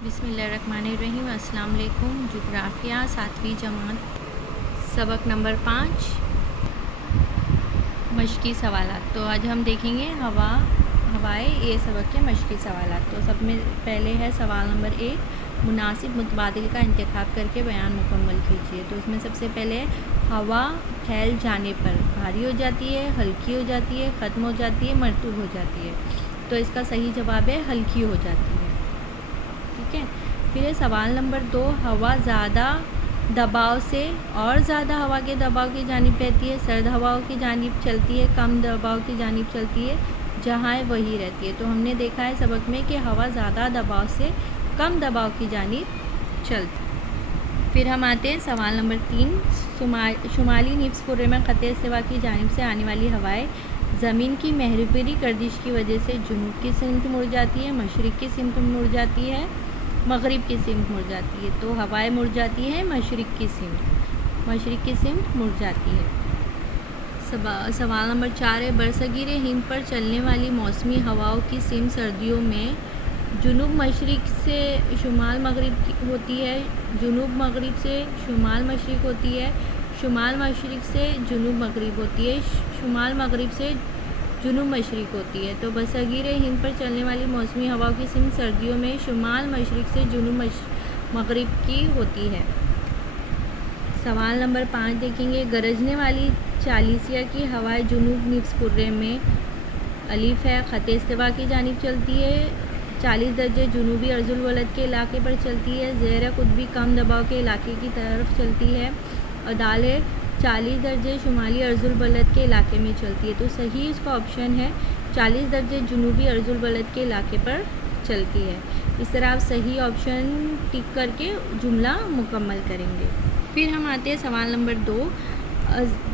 बिस्मिल्लाहिर्रहमानिर्रहीम। अस्सलाम वालेकुम। जोग्राफिया 7वीं जमात, सबक नंबर 5, मशक़ी सवालात। तो आज हम देखेंगे हवाएँ ये सबक के मशक़ी सवालात। तो सब में पहले है सवाल नंबर 1, मुनासिब मुतबादिल का इंतखाब करके बयान मुकम्मल कीजिए। तो इसमें सबसे पहले हवा फैल जाने पर भारी हो जाती है, हल्की हो जाती है, ख़त्म हो जाती है, मरतूब हो जाती है। तो इसका सही जवाब है हल्की हो जाती है। ठीक है। फिर है सवाल नंबर 2, हवा ज़्यादा दबाव से और ज़्यादा हवा के दबाव की जानिब रहती है, सर्द हवाओं की जानिब चलती है, कम दबाव की जानिब चलती है, जहाँ है वही रहती है। तो हमने देखा है सबक में कि हवा ज़्यादा दबाव से कम दबाव की जानिब चलती है। फिर हम आते हैं सवाल नंबर 3, शुमाली निफ्स कुर्रे में ख़त्े इस्तिवा की जानिब से आने वाली हवाएं ज़मीन की महरबरी गर्दिश की वजह से जुनूब की सिमत मुड़ जाती है, मशरिक़ की सिमत मुड़ जाती है, मगरिब की सिमत मुड़ जाती है। तो हवाएं मुड़ जाती हैं मशरिक़ की सिमत मुड़ जाती है। सवाल नंबर 4 है, बरसगीरे हिंद पर चलने वाली मौसमी हवाओं की सिमत सर्दियों में जुनूब मशरिक़ से शुमाल मगरिब होती है, जुनूब मगरिब से शुमाल मशरिक़ होती है, शुमाल मशरिक़ से जुनूब मगरिब होती है, शुमाल मगरिब से जुनूब मशरिक़ होती है। तो बरसगीरे हिंद पर चलने वाली मौसमी हवाओं की सिमत सर्दियों में शुमाल मशरिक़ से जुनूब मगरिब की होती है। सवाल नंबर 5 देखेंगे, गरजने वाली चालीसिया की हवाएं जुनूब निफ्स कुर्रे में अलीफ है, ख़त्े इस्तिवा की जानिब चलती है, 40 दर्जे जुनूबी अर्जुल वलद के इलाके पर चलती है, ज़ेर कुतबी कम दबाव के इलाके की तरफ चलती है, और दाल 40 दर्जे शुमाली अर्जुल बलद के इलाके में चलती है। तो सही इसका ऑप्शन है 40 दर्जे जुनूबी अर्जुल बलद के इलाके पर चलती है। इस तरह आप सही ऑप्शन टिक करके जुमला मुकम्मल करेंगे। फिर हम आते हैं सवाल नंबर 2,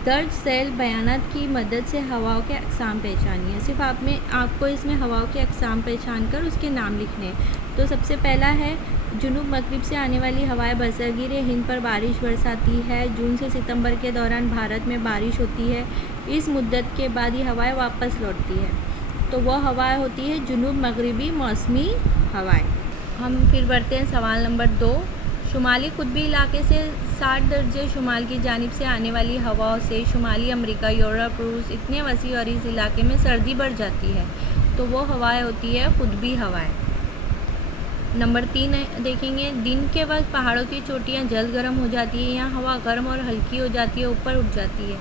दर्ज झैल बयानात की मदद से हवाओं के अक़साम पहचानिए। सिर्फ आपको इसमें हवाओं के अक़साम पहचान कर उसके नाम लिखने हैं। तो सबसे पहला है, जुनूब मगरिब से आने वाली हवाएं बरसगीरे हिंद पर बारिश बरसाती है, जून से सितंबर के दौरान भारत में बारिश होती है, इस मुद्दत के बाद ये हवाएं वापस लौटती है। तो वह हवाएं होती है जुनूब मगरिबी मौसमी हवाएं। हम फिर बढ़ते हैं सवाल नंबर 2, शुमाली कुतबी इलाके से 60 दर्जे शुमाल की जानिब से आने वाली हवाओं से शुमाली अमेरिका, यूरोप, रूस इतने वसी और इस इलाके में सर्दी बढ़ जाती है। तो वो हवाएं होती है कुतबी हवाएं। नंबर 3 देखेंगे, दिन के वक्त पहाड़ों की चोटियाँ जल्द गर्म हो जाती है, यहाँ हवा गर्म और हल्की हो जाती है, ऊपर उठ जाती है,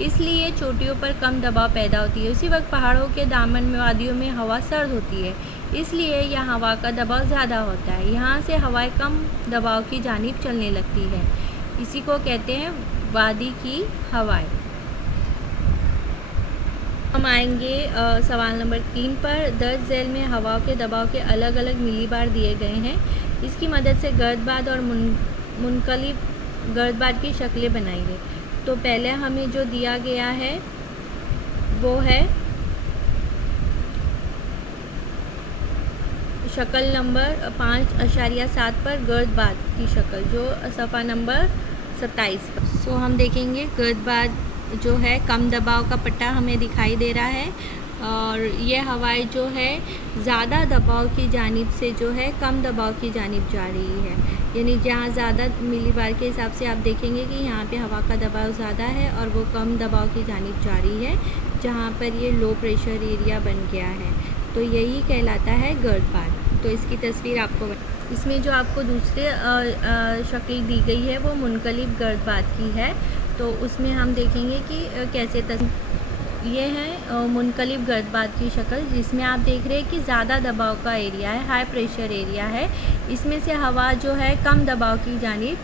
इसलिए चोटियों पर कम दबाव पैदा होती है। उसी वक्त पहाड़ों के दामन में वादियों में हवा सर्द होती है, इसलिए यहाँ हवा का दबाव ज़्यादा होता है, यहाँ से हवाएं कम दबाव की जानिब चलने लगती है। इसी को कहते हैं वादी की हवाएं। हम आएंगे सवाल नंबर 3 पर, दर्ज झैल में हवाओं के दबाव के अलग अलग मिलीबार दिए गए हैं, इसकी मदद से गर्दबाद और मुनकलिब गर्दबाद की शक्लें बनाइए। तो पहले हमें जो दिया गया है वो है शक्ल नंबर 5.7 पर गर्दबाद की शक्ल, जो सफ़ा नंबर 27 पर। सो हम देखेंगे गर्दबाद जो है कम दबाव का पट्टा हमें दिखाई दे रहा है, और ये हवाएं जो है ज़्यादा दबाव की जानिब से जो है कम दबाव की जानिब जा रही है, यानी जहाँ ज़्यादा मिलीबार के हिसाब से आप देखेंगे कि यहाँ पे हवा का दबाव ज़्यादा है और वो कम दबाव की जानिब जा रही है, जहाँ पर ये लो प्रेशर एरिया बन गया है। तो यही कहलाता है गर्दबाद। तो इसकी तस्वीर आपको इसमें जो आपको दूसरे शक्ल दी गई है वो मुनकलिब गर्दबाद की है। तो उसमें हम देखेंगे कि कैसे ये है मुनकलिब गर्दबाद की शक्ल, जिसमें आप देख रहे हैं कि ज़्यादा दबाव का एरिया है, हाई प्रेशर एरिया है, इसमें से हवा जो है कम दबाव की जानिब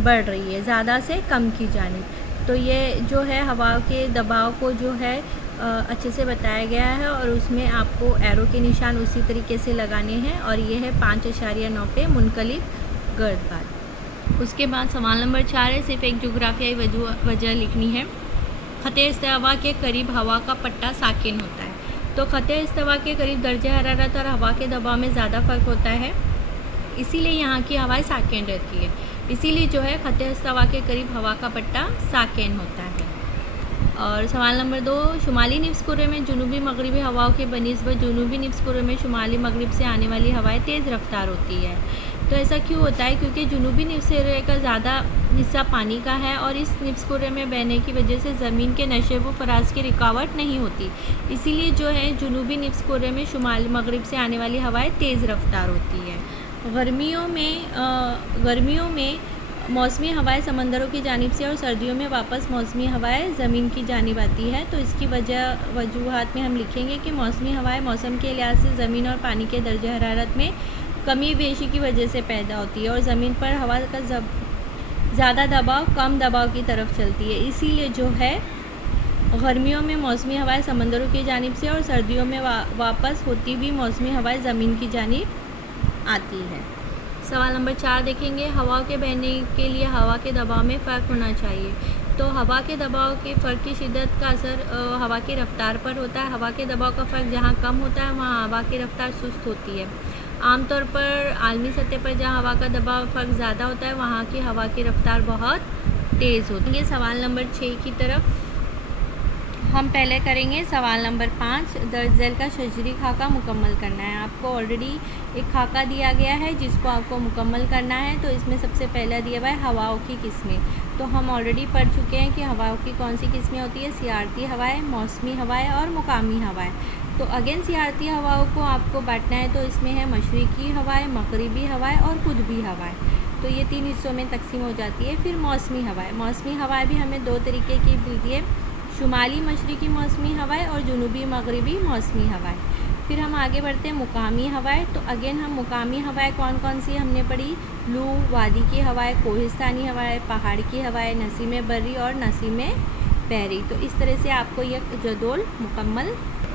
बढ़ रही है, ज़्यादा से कम की जानिब। तो ये जो है हवा के दबाव को जो है अच्छे से बताया गया है, और उसमें आपको एरो के निशान उसी तरीके से लगाने हैं, और ये है 5.9 पे मुनकलिब गर्दबाद। उसके बाद सवाल नंबर 4 है, सिर्फ एक जोग्राफियाई वजह लिखनी है। ख़त्े इस्तिवा के करीब हवा का पट्टा साकिन होता है। तो ख़त्े इस्तिवा के करीब दर्जे हरारत और हवा के दबाव में ज़्यादा फ़र्क होता है, इसीलिए यहाँ की हवाएं साकिन रहती है, इसीलिए जो है ख़त्े इस्तिवा के करीब हवा का पट्टा साकिन होता है। और सवाल नंबर 2, शुमाली निफ्स कुरे में जुनूबी मगरिबी हवाओं के बनिस्बत जुनूबी निफ्स कुरे में शुमाली मगरिब से आने वाली हवाएं तेज़ रफ्तार होती है। तो ऐसा क्यों होता है? क्योंकि जुनूबी निफ्स कुरे का ज़्यादा हिस्सा पानी का है और इस निफ्स कुरे में बहने की वजह से ज़मीन के नशेब व फराज की रुकावट नहीं होती। इसीलिए जो है जुनूबी निफ्स कुरे में शुमाली मगरिब से आने वाली हवाएँ तेज़ रफ्तार होती है। गर्मियों में मौसमी हवाएं समंदरों की जानिब से और सर्दियों में वापस मौसमी हवाएं ज़मीन की जानिब आती है। तो इसकी वजूहात में हम लिखेंगे कि मौसमी हवाएं मौसम के लिहाज से ज़मीन और पानी के दर्जा हरारत में कमी बेशी की वजह से पैदा होती है और ज़मीन पर हवा का ज़्यादा दबाव कम दबाव की तरफ चलती है। इसीलिए जो है गर्मियों में मौसमी हवाएं समंदरों की जानिब से और सर्दियों में वापस होती हुई मौसमी हवाएं ज़मीन की जानिब आती है। सवाल नंबर 4 देखेंगे, हवा के बहने के लिए हवा के दबाव में फ़र्क होना चाहिए। तो हवा के दबाव के फ़र्क की शिद्दत का असर हवा की रफ़्तार पर होता है। हवा के दबाव का फ़र्क जहाँ कम होता है वहाँ हवा की रफ़्तार सुस्त होती है। आमतौर पर आलमी सतह पर जहाँ हवा का दबाव फ़र्क ज़्यादा होता है वहाँ की हवा की रफ़्तार बहुत तेज़ होती है। सवाल नंबर 6 की तरफ हम पहले करेंगे सवाल नंबर 5, दर्ज झैल का शजरी खाका मुकम्मल करना है। आपको ऑलरेडी एक खाका दिया गया है जिसको आपको मुकम्मल करना है। तो इसमें सबसे पहला दिया हुआ है हवाओं की किस्में। तो हम ऑलरेडी पढ़ चुके हैं कि हवाओं की कौन सी किस्में होती है, सियारती हवाएं, मौसमी हवाएं और मुकामी हवाएं। तो अगेन सियारती हवाओं को आपको बांटना है। तो इसमें है मशरिकी हवाएँ, मगरिबी हवाएँ और कुतबी हवाएँ। तो ये 3 हिस्सों में तकसीम हो जाती है। फिर मौसमी हवाएँ। मौसमी हवाएँ भी हमें 2 तरीके की मिलती है, शुमाली मशरिकी मौसमी हवाएं और जुनूबी मगरिबी मौसमी हवाएं। फिर हम आगे बढ़ते हैं मुकामी हवाएं। तो अगेन हम मुकामी हवाएं कौन कौन सी हमने पढ़ी, लू, वादी की हवाएं, कोहिस्तानी हवाएं, पहाड़ की हवाएं, नसीम बर्री और नसीम बहरी। तो इस तरह से आपको यह जदोल मुकम्मल।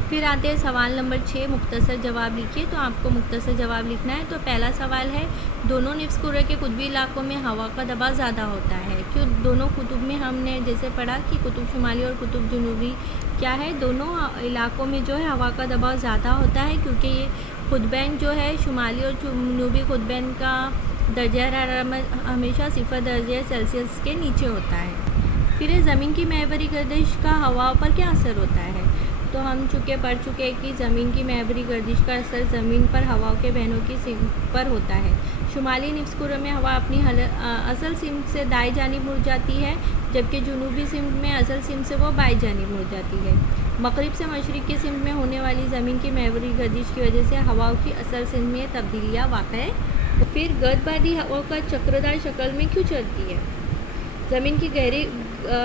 फिर आते हैं सवाल नंबर 6, मुख्तसर जवाब लिखिए। तो आपको मुख्तसर जवाब लिखना है। तो पहला सवाल है, दोनों निफ्स कुरे के कुतबी इलाकों में हवा का दबाव ज़्यादा होता है। क्यों? दोनों कुतुब में हमने जैसे पढ़ा कि कुतुब शुमाली और कुतुब जुनूबी क्या है, दोनों इलाकों में जो है हवा का दबाव ज़्यादा होता है क्योंकि ये खुतबैन जो है शुमाली और जुनूबी खुतबैन का दर्जा हरारत हमेशा 0 दर्जे सेल्सियस के नीचे होता है। फिर ज़मीन की महवरी गर्दिश का हवाओं पर क्या असर होता है? तो हम पढ़ चुके हैं कि ज़मीन की महवरी गर्दिश का असर ज़मीन पर हवाओं के बहनों की सिमत पर होता है। शुमाली निफ्स कुरे में हवा अपनी असल सिमत से दाएं जानिब मुड़ जाती है, जबकि जुनूबी सिमत में असल सिमत से वो बाएं जानिब मुड़ जाती है। मगरिब से मशरिक़ की सिमत में होने वाली ज़मीन की महवरी गर्दिश की वजह से हवाओं की असल सिमत में तब्दीलियाँ वाक़ई। फिर गर्दबादी हवा का चक्रदार शक्ल में क्यों चलती है? ज़मीन की गहरी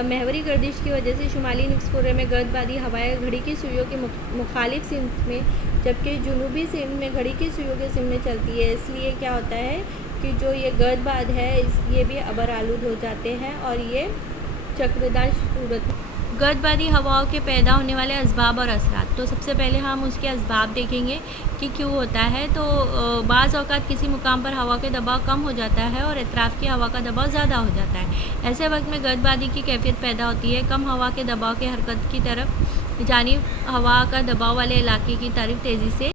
महवरी गर्दिश की वजह से शुमाली निफ्स कुरे में गर्दबादी हवाएं घड़ी की सुइयों के मुखालिफ सिमत में, जबकि जुनूबी सिमत में घड़ी की सुइयों के सिमत में चलती है। इसलिए क्या होता है कि जो ये गर्दबाद है ये भी अबर आलूद हो जाते हैं और ये चक्रदार सूरत। गर्दबादी हवाओं के पैदा होने वाले असबाब और असरात। तो सबसे पहले हम उसके असबाब देखेंगे कि क्यों होता है। तो बाज़ औक़ात किसी मुकाम पर हवा के दबाव कम हो जाता है और इतराफ़ की हवा का दबाव ज़्यादा हो जाता है। ऐसे वक्त में गर्दबादी की कैफियत पैदा होती है। कम हवा के दबाव के हरकत की तरफ जानिब हवा का दबाव वाले इलाके की तरफ तेज़ी से